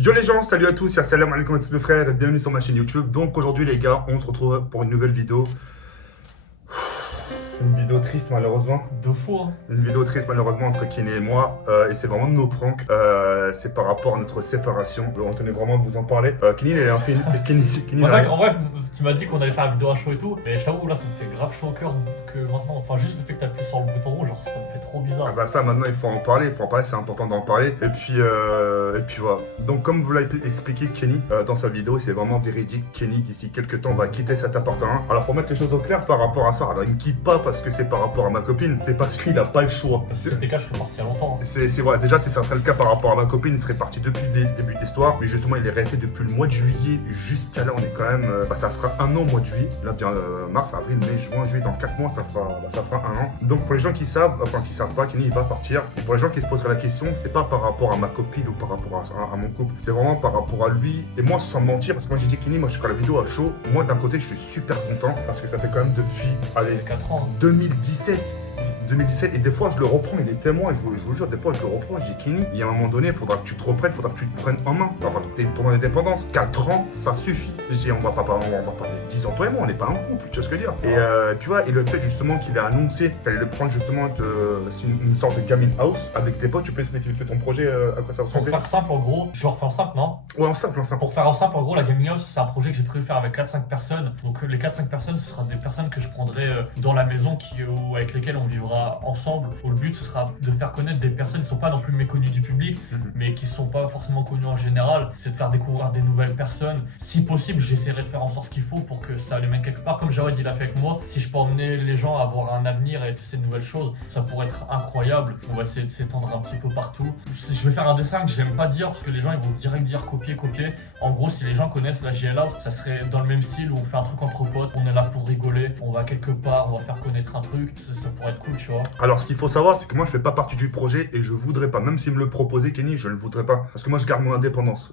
Yo les gens, salut à tous, salam alaikum à tous mes frères et bienvenue sur ma chaîne YouTube. Donc aujourd'hui les gars, on se retrouve pour une nouvelle vidéo. Une vidéo triste malheureusement. De fou, hein. Une vidéo triste malheureusement entre Kenny et moi. Et c'est vraiment de nos pranks. C'est par rapport à notre séparation. On tenait vraiment à vous en parler. Kenny il a un film. En vrai, tu m'as dit qu'on allait faire la vidéo à chaud et tout. Mais je t'avoue, là, ça me fait grave chaud au cœur que maintenant. Enfin, juste le fait que t'appuies sur le bouton rouge, genre, ça me fait trop bizarre. Ah bah ça maintenant il faut en parler, c'est important d'en parler. Et puis voilà. Donc comme vous l'avez expliqué Kenny dans sa vidéo, c'est vraiment véridique. Kenny d'ici quelques temps va quitter cet appartement. Alors faut mettre les choses au clair par rapport à ça. Alors il me quitte pas parce que c'est par rapport à ma copine, c'est parce qu'il a pas le choix. Si c'était le cas, je serais parti il y a longtemps. C'est vrai, déjà si ça serait le cas par rapport à ma copine, il serait parti depuis le début de l'histoire. Mais justement il est resté depuis le mois de juillet jusqu'à là, on est quand même... ça fera un an au mois de juillet. Là bien mars, avril, mai, juin, juillet, dans 4 mois ça fera un an. Donc pour les gens qui savent, enfin qui savent pas, Kenny il va partir. Et pour les gens qui se poseraient la question, c'est pas par rapport à ma copine ou par rapport à mon couple, c'est vraiment par rapport à lui. Et moi sans mentir, parce que moi j'ai dit Kenny, moi je ferai la vidéo à chaud. Moi d'un côté je suis super content parce que ça fait quand même depuis, allez, 4 ans. 2017 et des fois je le reprends, il est témoin, je vous jure, des fois je le reprends, je dis Kenny, il y a un moment donné, il faudra que tu te reprennes, il faudra que tu te prennes en main, enfin que tu aies ton indépendance, 4 ans ça suffit. Je dis on va pas vivre 10 ans toi et moi, on n'est pas un couple, tu vois ce que je veux dire. Et tu vois, et le fait justement qu'il a annoncé qu'il allait le prendre justement, c'est une sorte de gaming house avec des potes, tu peux expliquer vite fait ton projet, à quoi ça Pour ressemble? faire simple en gros, je refais en simple, non? Ouais, en simple. Pour faire en simple, en gros, la Gaming House, c'est un projet que j'ai prévu faire avec 4-5 personnes. Donc les 4-5 personnes, ce sera des personnes que je prendrai dans la maison ou avec lesquelles on vivra ensemble. Où le but, ce sera de faire connaître des personnes qui ne sont pas non plus méconnues du public, mais qui ne sont pas forcément connues en général. C'est de faire découvrir des nouvelles personnes. Si possible, j'essaierai de faire en sorte ce qu'il faut pour que ça les mène quelque part. Comme Jawed, il a fait avec moi. Si je peux emmener les gens à avoir un avenir et tester de nouvelles choses, ça pourrait être incroyable. On va essayer de s'étendre un petit peu partout. Je vais faire un dessin que j'aime pas dire parce que les gens ils vont direct dire copier. En gros, si les gens connaissent la JL House, ça serait dans le même style où on fait un truc entre potes, on est là pour rigoler, on va quelque part, on va faire connaître un truc, ça pourrait être cool, tu vois. Alors, ce qu'il faut savoir, c'est que moi, je fais pas partie du projet et je voudrais pas. Même s'il me le proposait, Kenny, je ne le voudrais pas. Parce que moi, je garde mon indépendance.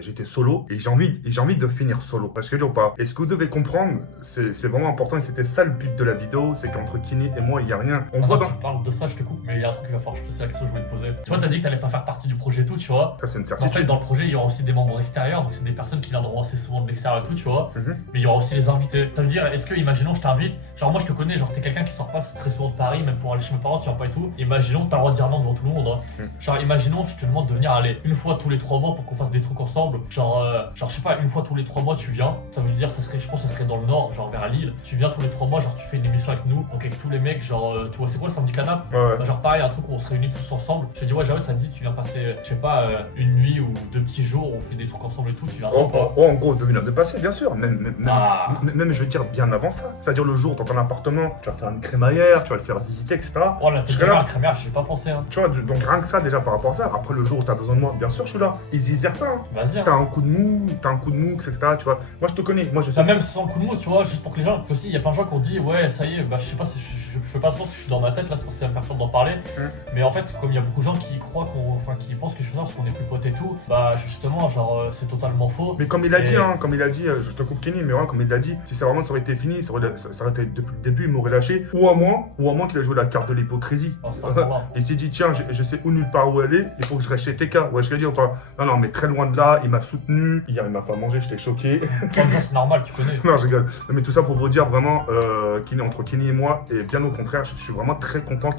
J'étais solo et j'ai envie de finir solo. Parce que, ou pas. Et ce que vous devez comprendre, c'est vraiment important et c'était ça le but de la vidéo, c'est qu'entre Kenny et moi, il y a rien. On voit dans... Tu parles de ça, je te coupe, mais il y a un truc qu'il va falloir, c'est la question que je voulais te poser. Tu vois, t'as dit que t'allais pas faire partie du projet et tout, tu vois. Ça, c'est une En fait, certitude. dans le projet, il y aura aussi des membres extérieurs, donc c'est des personnes qui viendront assez souvent de l'extérieur et tout, tu vois. Mais il y aura aussi les invités. Ça veut dire, est-ce que, imaginons, je t'invite, genre moi je te connais, genre t'es quelqu'un qui sort pas très souvent de Paris, même pour aller chez mes parents, tu viens pas et tout. Imaginons, t'as le droit de dire non devant tout le monde, hein. Genre, imaginons, je te demande de venir aller une fois tous les 3 mois pour qu'on fasse des trucs ensemble. Genre, je sais pas, une fois tous les 3 mois, tu viens. Ça veut dire, ça serait, je pense, que ça serait dans le nord, genre vers Lille. Tu viens tous les 3 mois, genre tu fais une émission avec nous, donc avec tous les mecs, genre, tu vois, c'est quoi le samedi canap? Ouais. Bah, genre pareil, un truc où on se réunit tous ensemble. Je te dis, ouais, Jawed, ça te dit, tu viens passer, je sais pas, une nuit ou 2 petits jours, on fait des trucs ensemble et tout, tu viens. En gros, 2000 heures de passé, bien sûr. Même, je veux dire, bien avant ça. C'est-à-dire le jour, dans ton appartement, tu vas faire une crémaillère, tu vas le faire visiter, etc. Oh la Je serai là. crémaire, j'y ai pas pensé, hein. Tu vois, donc rien que ça, déjà par rapport à ça. Après, le jour où tu as besoin de moi, bien sûr, je suis là. Et vice versa. Hein. Vas-y, hein. T'as un coup de mou, etc. Tu vois, moi, je te connais. Moi, je sais. Bah, même sans coup de mot, tu vois, juste pour que les gens. Aussi, il y a plein de gens qui ont dit, ouais, ça y est, bah je sais pas si je fais pas trop ce que je suis dans ma tête là, c'est pour ça que ça me perturbe d'en parler. Mais en fait, comme il y a beaucoup de gens qui croient qui pensent que je suis ça parce qu'on est plus potes et tout, bah justement, genre, c'est totalement faux. Mais comme il a dit, je te coupe Kenny, mais ouais, comme il l'a dit, si ça vraiment ça aurait été fini, ça aurait été depuis le début, il m'aurait lâché. Ou à moins qu'il a joué la carte de l'hypocrisie. Oh, c'est pas Il s'est dit, tiens, je sais où nulle part où elle est, il faut que je reste chez TK. Ouais, je l'ai dit ou pas? Non, mais très loin de là, il m'a soutenu. Hier, il m'a fait à manger, j'étais choqué. Comme ça, c'est normal, tu connais. Non, je rigole. Non, mais tout ça pour vous dire vraiment, entre Kenny et moi, et bien au contraire, je suis vraiment très content.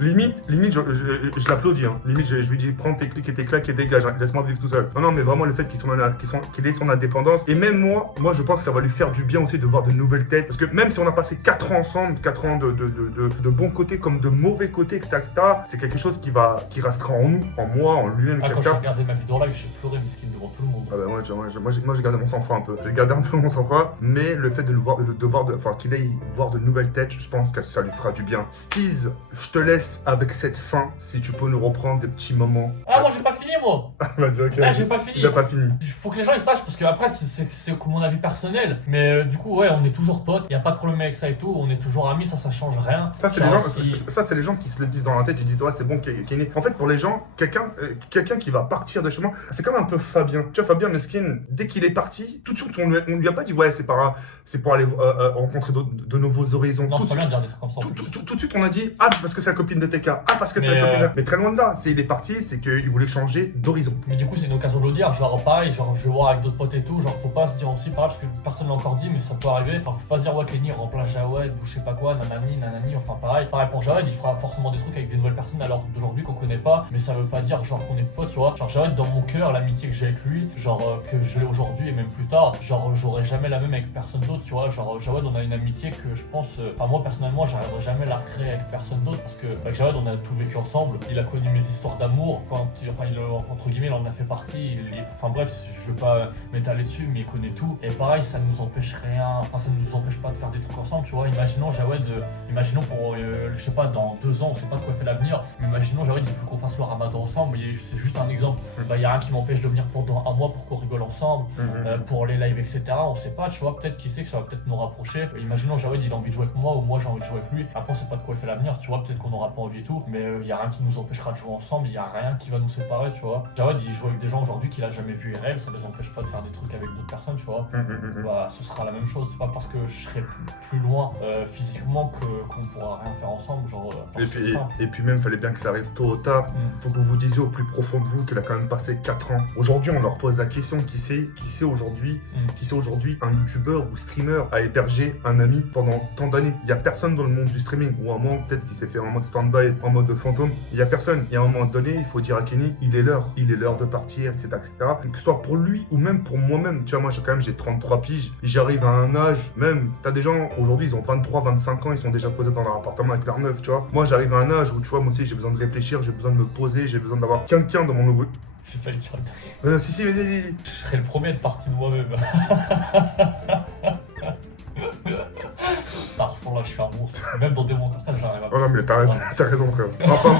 Limite, je l'applaudis. Hein. Limite, je lui dis, prends tes clics et tes claques et dégage. Hein. Laisse-moi vivre tout seul. Non, mais vraiment, le fait qu'il ait son indépendance. Et même moi, je pense que ça va lui faire du bien aussi de voir de nouvelles têtes. Parce que même si on a passé 4 ans ensemble, 4 ans de bons côtés comme de mauvais côtés, etc., c'est quelque chose qui restera en nous, en moi, en lui-même, Ah, etc. quand j'ai regardé ma vidéo live, j'ai pleuré, mesquine, devant tout le monde. Ah bah moi j'ai gardé mon sang-froid un peu. J'ai gardé un peu mon sang-froid, mais le fait qu'il aille voir de nouvelles têtes, je pense que ça lui fera du bien. Steez, je te laisse avec cette fin, si tu peux nous reprendre des petits moments. Ah, moi j'ai pas fini, moi. Vas-y, ok. Ah, j'ai pas fini. Il a pas fini. Il faut que les gens ils sachent parce que après c'est mon avis personnel, mais du coup ouais on est toujours potes, y a pas de problème avec ça et tout, on est toujours amis, ça change rien. Ça c'est les gens qui se le disent dans la tête, ils disent ouais c'est bon Kenny. En fait pour les gens, quelqu'un qui va partir de chez moi, c'est comme un peu Fabien. Tu vois Fabien Meskin, dès qu'il est parti, tout de suite on lui a pas dit ouais c'est pour aller rencontrer de nouveaux horizons. Non c'est pas bien de dire des trucs comme ça. tout de suite, on a dit, ah, c'est parce que c'est la copine de TK. Ah, parce que c'est la copine de... Mais très loin de là. Il est parti, c'est qu'il voulait changer d'horizon. Mais du coup, c'est une occasion de le dire. Genre, pareil, genre, je vais voir avec d'autres potes et tout. Genre, faut pas se dire aussi, pareil, parce que personne l'a encore dit, mais ça peut arriver. Genre, faut pas se dire, ouais, Kenny remplace Jawed ou je sais pas quoi, nanani. Enfin, pareil pour Jawed, il fera forcément des trucs avec des nouvelles personnes alors d'aujourd'hui qu'on connaît pas. Mais ça veut pas dire, genre, qu'on est potes, tu vois. Genre, Jawed, dans mon cœur, l'amitié que j'ai avec lui, genre, que je l'ai aujourd'hui et même plus tard, genre, j'aurais jamais la même avec personne d'autre, tu vois. Genre, Jawed, on a une amitié que je pense, enfin, moi, personnellement, j'arriverai jamais à la recréer avec personne d'autre parce que, avec Jawed, on a tout vécu ensemble. Il a connu mes histoires d'amour quand, enfin, entre guillemets, il en a fait partie. Enfin, bref, je veux pas m'étaler dessus, mais il connaît tout. Et pareil, ça ne nous empêche rien, enfin, ça ne nous empêche pas de faire des trucs ensemble, tu vois. Imaginons Jawed, imaginons pour, je sais pas, dans 2 ans, on sait pas de quoi fait l'avenir, mais imaginons Jawed, il faut qu'on fasse le ramadan ensemble, c'est juste un exemple. Bah, y a rien qui m'empêche de venir pendant 1 mois pour qu'on rigole ensemble, pour les lives, etc. On sait pas, tu vois, peut-être qui sait que ça va peut-être nous rapprocher. Imaginons Jawed, il a envie de jouer avec moi, ou moi j'ai envie de jouer avec lui. Après, on sait pas de quoi fait l'avenir, tu vois, peut-être qu'on aura pas envie et tout, mais y a rien qui nous empêchera de jouer ensemble, y a rien qui va nous séparer, tu vois. Jawed, il joue avec des gens aujourd'hui qu'il a jamais vu IRL, ça les empêche pas de faire des trucs avec d'autres personnes, tu vois. Bah, ce sera la même chose, c'est pas parce que je serai plus loin physiquement qu'on pourra rien faire ensemble, genre. Et puis même, fallait bien que ça arrive tôt ou tard. Faut que vous vous disiez au plus profond de vous qu'il a quand même passé 4 ans. Aujourd'hui, on leur pose la question, qui c'est aujourd'hui un youtubeur ou streamer a hébergé un ami pendant tant d'années. Il y a personne dans le monde du streaming, ou à un moment peut-être qu'il s'est fait en mode stand-by, en mode de fantôme. Il y a personne. Et à un moment donné, il faut dire à Kenny, il est l'heure de partir, etc., etc. Que ce soit pour lui ou même pour moi-même. Tu vois, moi j'ai 33 piges, j'arrive à un âge, même, t'as des gens, aujourd'hui, ils ont 23, 25 ans, ils sont déjà posés dans leur appartement avec leur meuf, tu vois. Moi, j'arrive à un âge où, tu vois, moi aussi, j'ai besoin de réfléchir, j'ai besoin de me poser, j'ai besoin d'avoir quelqu'un dans mon nouveau... J'ai failli dire si, vas-y. Je serais le premier à être parti de moi-même. Starfall, là, je suis un monstre. Même dans des mondes comme ça, j'arrive à... Oh non, mais t'as raison, frère. Enfin,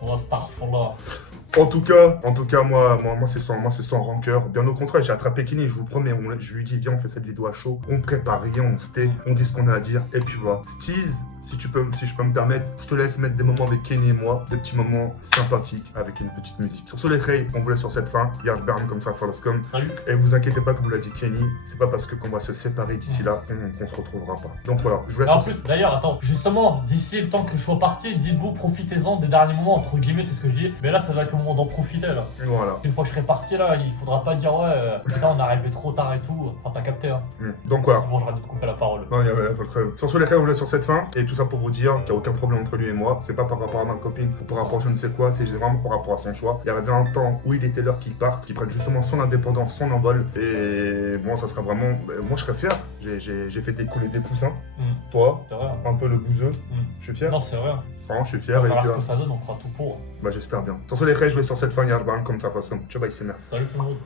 bon, Starfall, là... En tout cas, moi c'est sans rancœur. Bien au contraire, j'ai attrapé Kenny, je vous le promets. Je lui dis, viens, on fait cette vidéo à chaud. On prépare rien, on se tait, on dit ce qu'on a à dire. Et puis voilà. Steez, si je peux me permettre, je te laisse mettre des moments avec Kenny et moi, des petits moments sympathiques avec une petite musique. Sur ce, les Ray, on vous laisse sur cette fin. Yardburn comme ça, Faloscom. Salut. Et vous inquiétez pas, comme l'a dit Kenny, c'est pas parce qu'on va se séparer d'ici là qu'on se retrouvera pas. Donc voilà, je vous laisse. En plus, d'ailleurs, attends, justement, d'ici le temps que je sois parti, dites-vous, profitez-en des derniers moments, entre guillemets, c'est ce que je dis. Mais là, ça va être le moment d'en profiter, là. Voilà. Une fois que je serai parti, là, il faudra pas dire, ouais, putain, on est arrivé trop tard et tout. Enfin, t'as capté, hein. Donc voilà. C'est bon, j'arrête de te couper la parole. Non, il y avait pas de problème. Sur ce, les Ray, on vous laisse sur cette fin. Et tout ça pour vous dire qu'il n'y a aucun problème entre lui et moi. C'est pas par rapport à ma copine, ou par rapport à je ne sais quoi, c'est vraiment par rapport à son choix. Il y avait un temps où il était l'heure qu'il parte, qu'il prenne justement son indépendance, son envol. Et moi, ça sera vraiment. Moi, je serais fier. J'ai fait découler des poussins. Toi, c'est vrai. Un peu le bouseux. Je suis fier. Non, c'est vrai. Vraiment, je suis fier. On verra ce que ça donne, on fera tout pour. Bah, j'espère bien. Sur ce, les Ray, je vais sur cette fin, Yardburn comme ta façon. Ciao, bye, c'est merci. Salut tout le monde.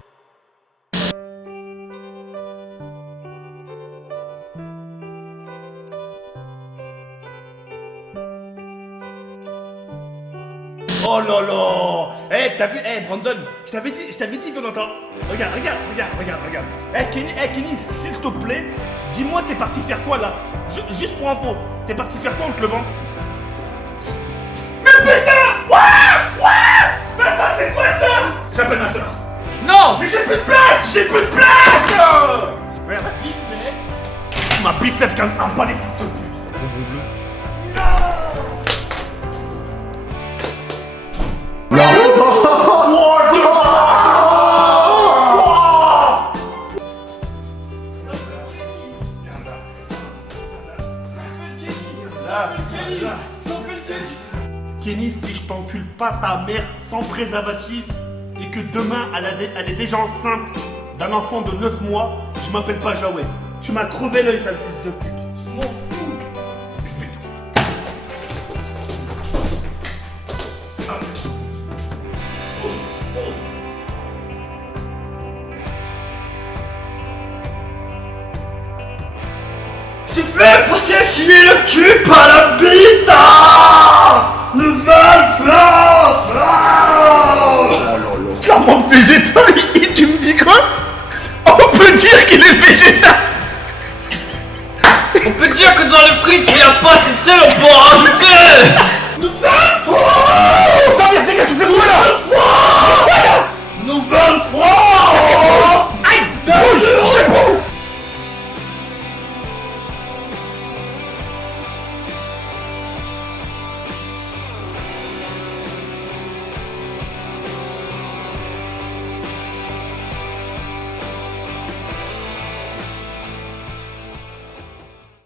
Oh là là! T'as vu, Brandon, je t'avais dit, Valentin. Regarde. Kenny, s'il te plaît, dis-moi, t'es parti faire quoi là? Juste pour info, t'es parti faire quoi en te levant? Mais putain! Ouais! Mais attends, c'est quoi ça? J'appelle ma soeur. Non! Mais j'ai plus de place! Merde. Biflex! Tu m'as biflef qu'un palais, fils de pute! Kenny, si je t'encule pas ta mère sans préservatif et que demain elle est déjà enceinte d'un enfant de 9 mois, je m'appelle pas Jawed. Tu m'as crevé l'œil, sale fils de pute. Je m'en fous! C'est fait pour s'essuyer le cul par la bite! Nouvelle France! Comment végétal? Tu me dis quoi? On peut dire qu'il est végétal! On peut dire que dans les frites, il n'y a pas assez de sel, on peut en rajouter! Nouvelle France! Ça vient, dégage, tu fais quoi là?